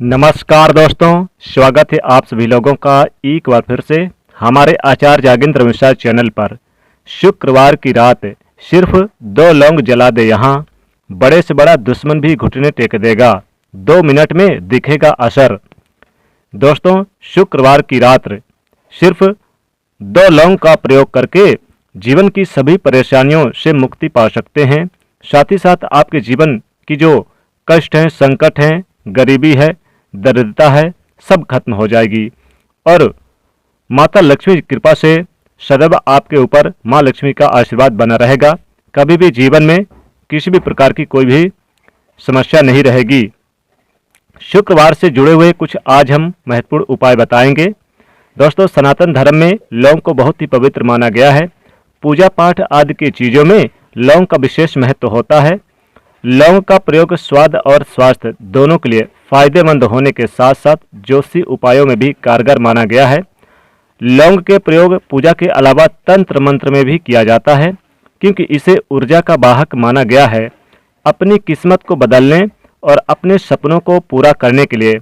नमस्कार दोस्तों, स्वागत है आप सभी लोगों का एक बार फिर से हमारे आचार्य जागेंद्र मिश्रा चैनल पर। शुक्रवार की रात सिर्फ 2 लौंग जला दे यहाँ, बड़े से बड़ा दुश्मन भी घुटने टेक देगा, 2 मिनट में दिखेगा असर। दोस्तों, शुक्रवार की रात सिर्फ 2 लौंग का प्रयोग करके जीवन की सभी परेशानियों से मुक्ति पा सकते हैं। साथ ही साथ आपके जीवन की जो कष्ट हैं, संकट हैं, गरीबी है, दरिद्रता है, सब खत्म हो जाएगी और माता लक्ष्मी की कृपा से सदैव आपके ऊपर माँ लक्ष्मी का आशीर्वाद बना रहेगा। कभी भी जीवन में किसी भी प्रकार की कोई भी समस्या नहीं रहेगी। शुक्रवार से जुड़े हुए कुछ आज हम महत्वपूर्ण उपाय बताएंगे। दोस्तों, सनातन धर्म में लौंग को बहुत ही पवित्र माना गया है। पूजा पाठ आदि की चीज़ों में लौंग का विशेष महत्व होता है। लौंग का प्रयोग स्वाद और स्वास्थ्य दोनों के लिए फायदेमंद होने के साथ साथ ज्योतिषी उपायों में भी कारगर माना गया है। लौंग के प्रयोग पूजा के अलावा तंत्र मंत्र में भी किया जाता है, क्योंकि इसे ऊर्जा का वाहक माना गया है। अपनी किस्मत को बदलने और अपने सपनों को पूरा करने के लिए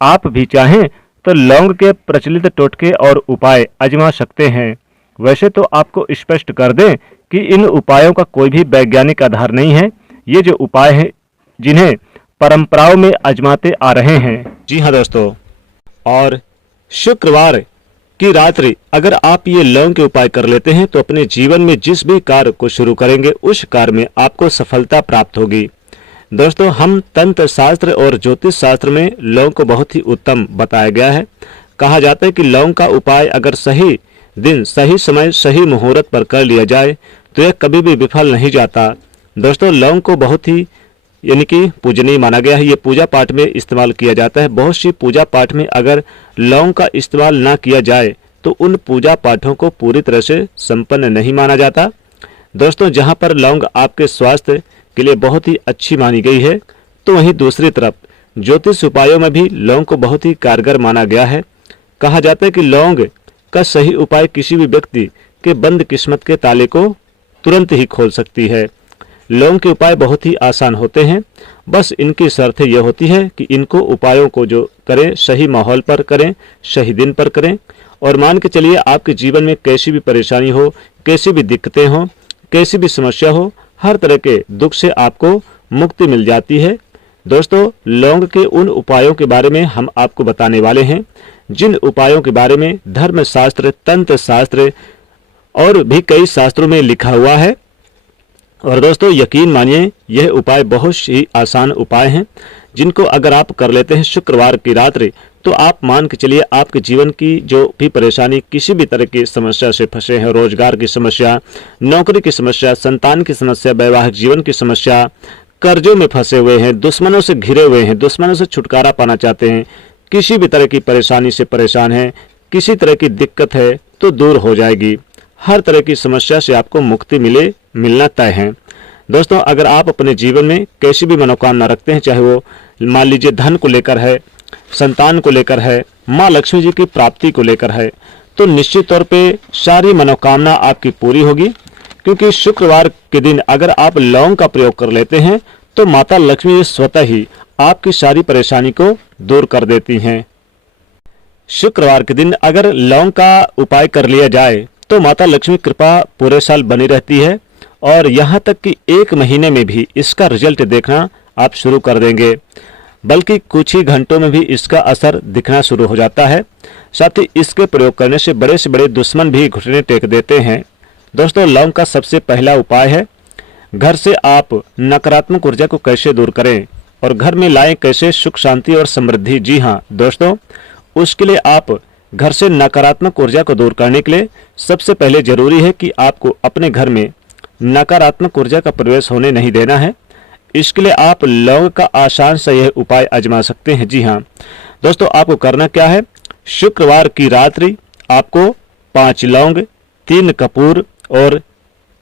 आप भी चाहें तो लौंग के प्रचलित टोटके और उपाय आजमा सकते हैं। वैसे तो आपको स्पष्ट कर दें कि इन उपायों का कोई भी वैज्ञानिक आधार नहीं है। ये जो उपाय हैं जिन्हें परंपराओं में आजमाते आ रहे हैं। जी हाँ दोस्तों, और शुक्रवार की रात्रि अगर आप ये लौंग के उपाय कर लेते हैं तो अपने जीवन में जिस भी कार्य को शुरू करेंगे उस कार्य में आपको सफलता प्राप्त होगी। दोस्तों, हम तंत्र शास्त्र और ज्योतिष शास्त्र में लौंग को बहुत ही उत्तम बताया गया है। कहा जाता है कि लौंग का उपाय अगर सही दिन, सही समय, सही मुहूर्त पर कर लिया जाए तो यह कभी भी विफल नहीं जाता। दोस्तों, लौंग को बहुत ही यानी कि पूजनीय माना गया है। ये पूजा पाठ में इस्तेमाल किया जाता है। बहुत सी पूजा पाठ में अगर लौंग का इस्तेमाल ना किया जाए तो उन पूजा पाठों को पूरी तरह से संपन्न नहीं माना जाता। दोस्तों, जहाँ पर लौंग आपके स्वास्थ्य के लिए बहुत ही अच्छी मानी गई है, तो वहीं दूसरी तरफ ज्योतिष उपायों में भी लौंग को बहुत ही कारगर माना गया है। कहा जाता है कि लौंग का सही उपाय किसी भी व्यक्ति के बंद किस्मत के ताले को तुरंत ही खोल सकती है। लौंग के उपाय बहुत ही आसान होते हैं, बस इनकी शर्त यह होती है कि इनको उपायों को जो करें सही माहौल पर करें, सही दिन पर करें। और मान के चलिए आपके जीवन में कैसी भी परेशानी हो, कैसी भी दिक्कतें हो, कैसी भी समस्या हो, हर तरह के दुख से आपको मुक्ति मिल जाती है। दोस्तों, लौंग के उन उपायों के बारे में हम आपको बताने वाले हैं जिन उपायों के बारे में धर्म शास्त्र, तंत्र शास्त्र और भी कई शास्त्रों में लिखा हुआ है। और दोस्तों, यकीन मानिए यह उपाय बहुत ही आसान उपाय हैं, जिनको अगर आप कर लेते हैं शुक्रवार की रात्रि तो आप मान के चलिए आपके जीवन की जो भी परेशानी, किसी भी तरह की समस्या से फंसे हैं, रोजगार की समस्या, नौकरी की समस्या, संतान की समस्या, वैवाहिक जीवन की समस्या, कर्जों में फंसे हुए हैं, दुश्मनों से घिरे हुए हैं, दुश्मनों से छुटकारा पाना चाहते हैं, किसी भी तरह की परेशानी से परेशान हैं, किसी तरह की दिक्कत है तो दूर हो जाएगी। हर तरह की समस्या से आपको मुक्ति मिलना तय है। दोस्तों, अगर आप अपने जीवन में कैसी भी मनोकामना रखते हैं, चाहे वो मान लीजिए धन को लेकर है, संतान को लेकर है, माँ लक्ष्मी जी की प्राप्ति को लेकर है, तो निश्चित तौर पे सारी मनोकामना आपकी पूरी होगी। क्योंकि शुक्रवार के दिन अगर आप लौंग का प्रयोग कर लेते हैं तो माता लक्ष्मी स्वतः ही आपकी सारी परेशानी को दूर कर देती हैं। शुक्रवार के दिन अगर लौंग का उपाय कर लिया जाए तो माता लक्ष्मी कृपा पूरे साल बनी रहती है और यहाँ तक कि 1 महीने में भी इसका रिजल्ट देखना आप शुरू कर देंगे, बल्कि कुछ ही घंटों में भी इसका असर दिखना शुरू हो जाता है। साथ ही इसके प्रयोग करने से बड़े दुश्मन भी घुटने टेक देते हैं। दोस्तों, लौंग का सबसे पहला उपाय है घर से आप नकारात्मक ऊर्जा को कैसे दूर करें और घर में लाएं कैसे सुख, शांति और समृद्धि। जी हाँ दोस्तों, उसके लिए आप घर से नकारात्मक ऊर्जा को दूर करने के लिए सबसे पहले जरूरी है कि आपको अपने घर में नकारात्मक ऊर्जा का प्रवेश होने नहीं देना है। इसके लिए आप लौंग का आसान सा यह उपाय आजमा सकते हैं। जी हाँ दोस्तों, आपको करना क्या है, शुक्रवार की रात्रि आपको 5 लौंग, 3 कपूर और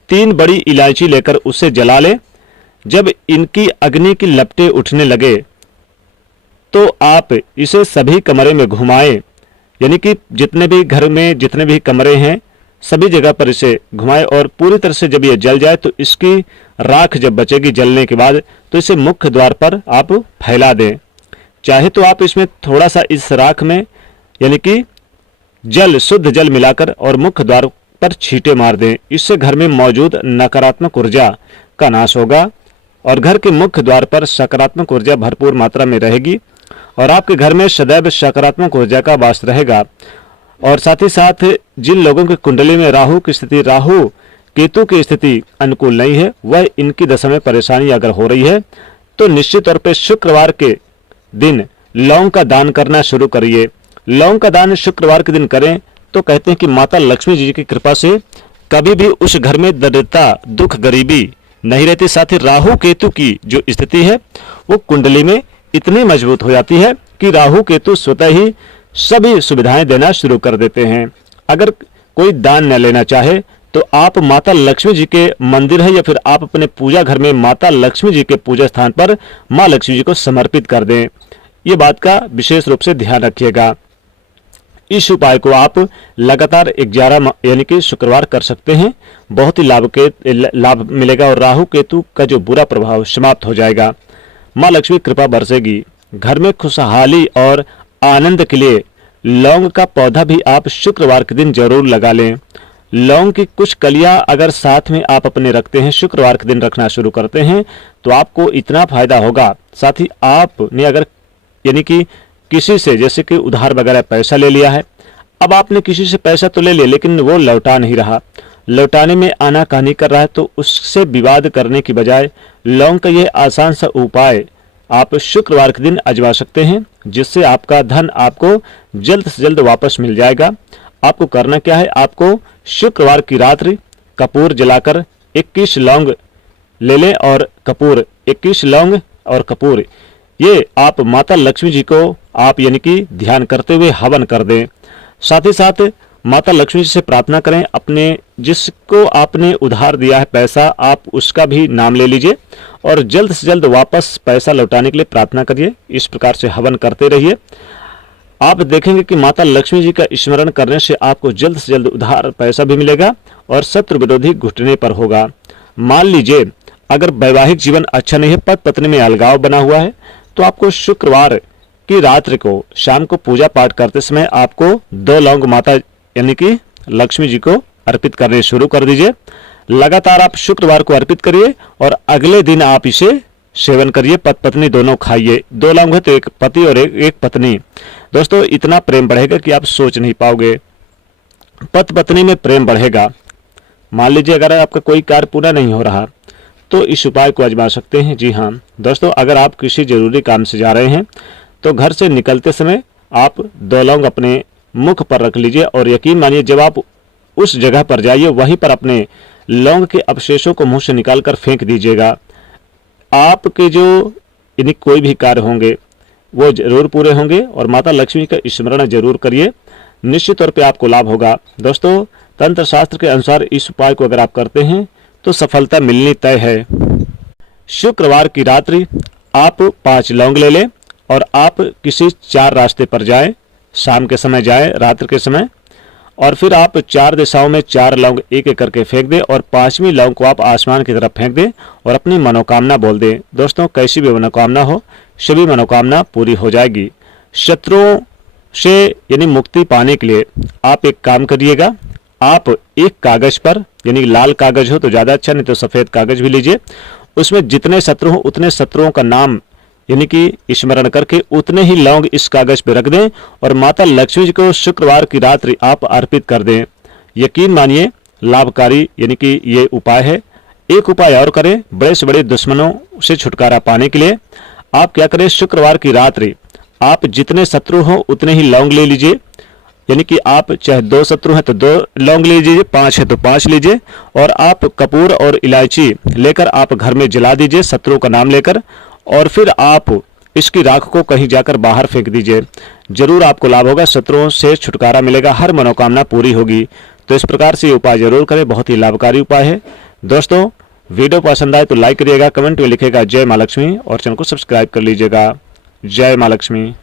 3 बड़ी इलायची लेकर उसे जला लें। जब इनकी अग्नि की लपटें उठने लगे तो आप इसे सभी कमरे में घुमाएं, यानी कि जितने भी घर में जितने भी कमरे हैं सभी जगह पर इसे घुमाएं और पूरी तरह से जब ये जल जाए तो इसकी राख जब बचेगी जलने के बाद तो इसे मुख्य द्वार पर आप फैला दें। चाहे तो आप इसमें थोड़ा सा इस राख में यानी कि जल, शुद्ध जल मिलाकर और मुख्य द्वार पर छींटे मार दें। इससे घर में मौजूद नकारात्मक ऊर्जा का नाश होगा और घर के मुख्य द्वार पर सकारात्मक ऊर्जा भरपूर मात्रा में रहेगी और आपके घर में सदैव सकारात्मक ऊर्जा का वास रहेगा। और साथ ही साथ जिन लोगों की कुंडली में राहु की स्थिति, राहु केतु की स्थिति अनुकूल नहीं है, वह इनकी दशा में परेशानी अगर हो रही है तो निश्चित तौर पे शुक्रवार के दिन लौंग का दान करना शुरू करिए। लौंग का दान शुक्रवार के दिन करें तो कहते हैं कि माता लक्ष्मी जी की कृपा से कभी भी उस घर में दरिद्रता, दुख, गरीबी नहीं रहती। साथ ही राहु केतु की जो स्थिति है वो कुंडली में इतनी मजबूत हो जाती है कि राहु केतु स्वतः ही सभी सुविधाएं देना शुरू कर देते हैं। अगर कोई दान न लेना चाहे तो आप माता लक्ष्मी जी के मंदिर है या फिर आप अपने पूजा घर में माता लक्ष्मी जी के पूजा स्थान पर मां लक्ष्मी जी को समर्पित कर दें। ये बात का विशेष रूप से ध्यान रखिएगा। इस उपाय को आप लगातार 11 यानी कि शुक्रवार कर सकते हैं। बहुत ही लाभ मिलेगा और राहु केतु का जो बुरा प्रभाव समाप्त हो जाएगा। मां लक्ष्मी कृपा बरसेगी। घर में खुशहाली और आनंद के लिए लौंग का पौधा भी आप शुक्रवार के दिन जरूर लगा लें। लौंग की कुछ कलियां अगर साथ में आप अपने रखते हैं, शुक्रवार के दिन रखना शुरू करते हैं तो आपको इतना फायदा होगा। साथ ही आपने अगर यानी कि किसी से जैसे कि उधार वगैरह पैसा ले लिया है, अब आपने किसी से पैसा तो ले लिया लेकिन वो लौटा नहीं रहा, लौटाने में आनाकानी कर रहा है, तो उससे विवाद करने की बजाय लौंग का यह आसान सा उपाय आप शुक्रवार के दिन आजमा सकते हैं, जिससे आपका धन आपको जल्द से जल्द वापस मिल जाएगा। आपको करना क्या है, आपको शुक्रवार की रात्रि कपूर जलाकर 21 लौंग ले लें और कपूर 21 लौंग और कपूर ये आप माता लक्ष्मी जी को आप यानी कि ध्यान करते हुए हवन कर दें। साथ ही साथ माता लक्ष्मी जी से प्रार्थना करें, अपने जिसको आपने उधार दिया है पैसा, आप उसका भी नाम ले लीजिए और जल्द से जल्द वापस पैसा लौटाने के लिए प्रार्थना करिए। इस प्रकार से हवन करते रहिए। आप देखेंगे कि माता लक्ष्मी जी का स्मरण करने से आपको जल्द से जल्द उधार पैसा भी मिलेगा और शत्रु विरोधी घुटने पर होगा। मान लीजिए अगर वैवाहिक जीवन अच्छा नहीं है, पति पत्नी में अलगाव बना हुआ है, तो आपको शुक्रवार की रात्रि को शाम को पूजा पाठ करते समय आपको 2 लौंग माता यानी कि लक्ष्मी जी को अर्पित करने शुरू कर दीजिए। लगातार आप शुक्रवार को अर्पित करिए और अगले दिन आप इसे सेवन करिए। पति पत्नी दोनों खाइए। 2 लौंग है तो एक पति और एक पत्नी। दोस्तों इतना प्रेम बढ़ेगा कि आप सोच नहीं पाओगे। पति पत्नी में प्रेम बढ़ेगा। मान लीजिए अगर आपका कोई कार्य पूरा नहीं हो रहा तो इस उपाय को आजमा सकते हैं। जी हाँ दोस्तों, अगर आप किसी जरूरी काम से जा रहे हैं तो घर से निकलते समय आप 2 लौंग अपने मुख पर रख लीजिए और यकीन मानिए जब आप उस जगह पर जाइए वहीं पर अपने लौंग के अवशेषों को मुंह से निकालकर फेंक दीजिएगा। आपके जो यानी कोई भी कार्य होंगे वो जरूर पूरे होंगे और माता लक्ष्मी का स्मरण जरूर करिए। निश्चित तौर पे आपको लाभ होगा। दोस्तों तंत्र शास्त्र के अनुसार इस उपाय को अगर आप करते हैं तो सफलता मिलनी तय है। शुक्रवार की रात्रि आप 5 लौंग ले लें और आप किसी 4 रास्ते पर जाएं, शाम के समय जाएं, रात्रि के समय, और फिर आप 4 दिशाओं में 4 लौंग एक एक करके फेंक दें और 5वीं लौंग को आप आसमान की तरफ फेंक दें और अपनी मनोकामना बोल दें। दोस्तों कैसी भी मनोकामना हो, सभी मनोकामना पूरी हो जाएगी। शत्रुओं से यानी मुक्ति पाने के लिए आप एक काम करिएगा, आप एक कागज पर यानी लाल कागज हो तो ज्यादा अच्छा, नहीं तो सफेद कागज भी लीजिए, उसमें जितने शत्रु हो उतने शत्रुओं का नाम यानी कि स्मरण करके उतने ही लौंग इस कागज पे रख दें और माता लक्ष्मी जी को शुक्रवार की रात्रि आप अर्पित कर दें। यकीन मानिए लाभकारी यानी कि ये उपाय है। एक उपाय और करें, बड़े से बड़े दुश्मनों से छुटकारा पाने के लिए आप क्या करें, शुक्रवार की रात्रि आप जितने शत्रु हो उतने ही लौंग ले लीजिए। यानी कि आप चाहे 2 शत्रु हैं तो 2 लौंग ले लीजिए, 5 है तो 5 लीजिए और आप कपूर और इलायची लेकर आप घर में जला दीजिए शत्रु का नाम लेकर, और फिर आप इसकी राख को कहीं जाकर बाहर फेंक दीजिए। जरूर आपको लाभ होगा, शत्रुओं से छुटकारा मिलेगा, हर मनोकामना पूरी होगी। तो इस प्रकार से ये उपाय जरूर करें, बहुत ही लाभकारी उपाय है। दोस्तों वीडियो पसंद आए तो लाइक करिएगा, कमेंट में लिखिएगा जय मां लक्ष्मी और चैनल को सब्सक्राइब कर लीजिएगा। जय मां लक्ष्मी।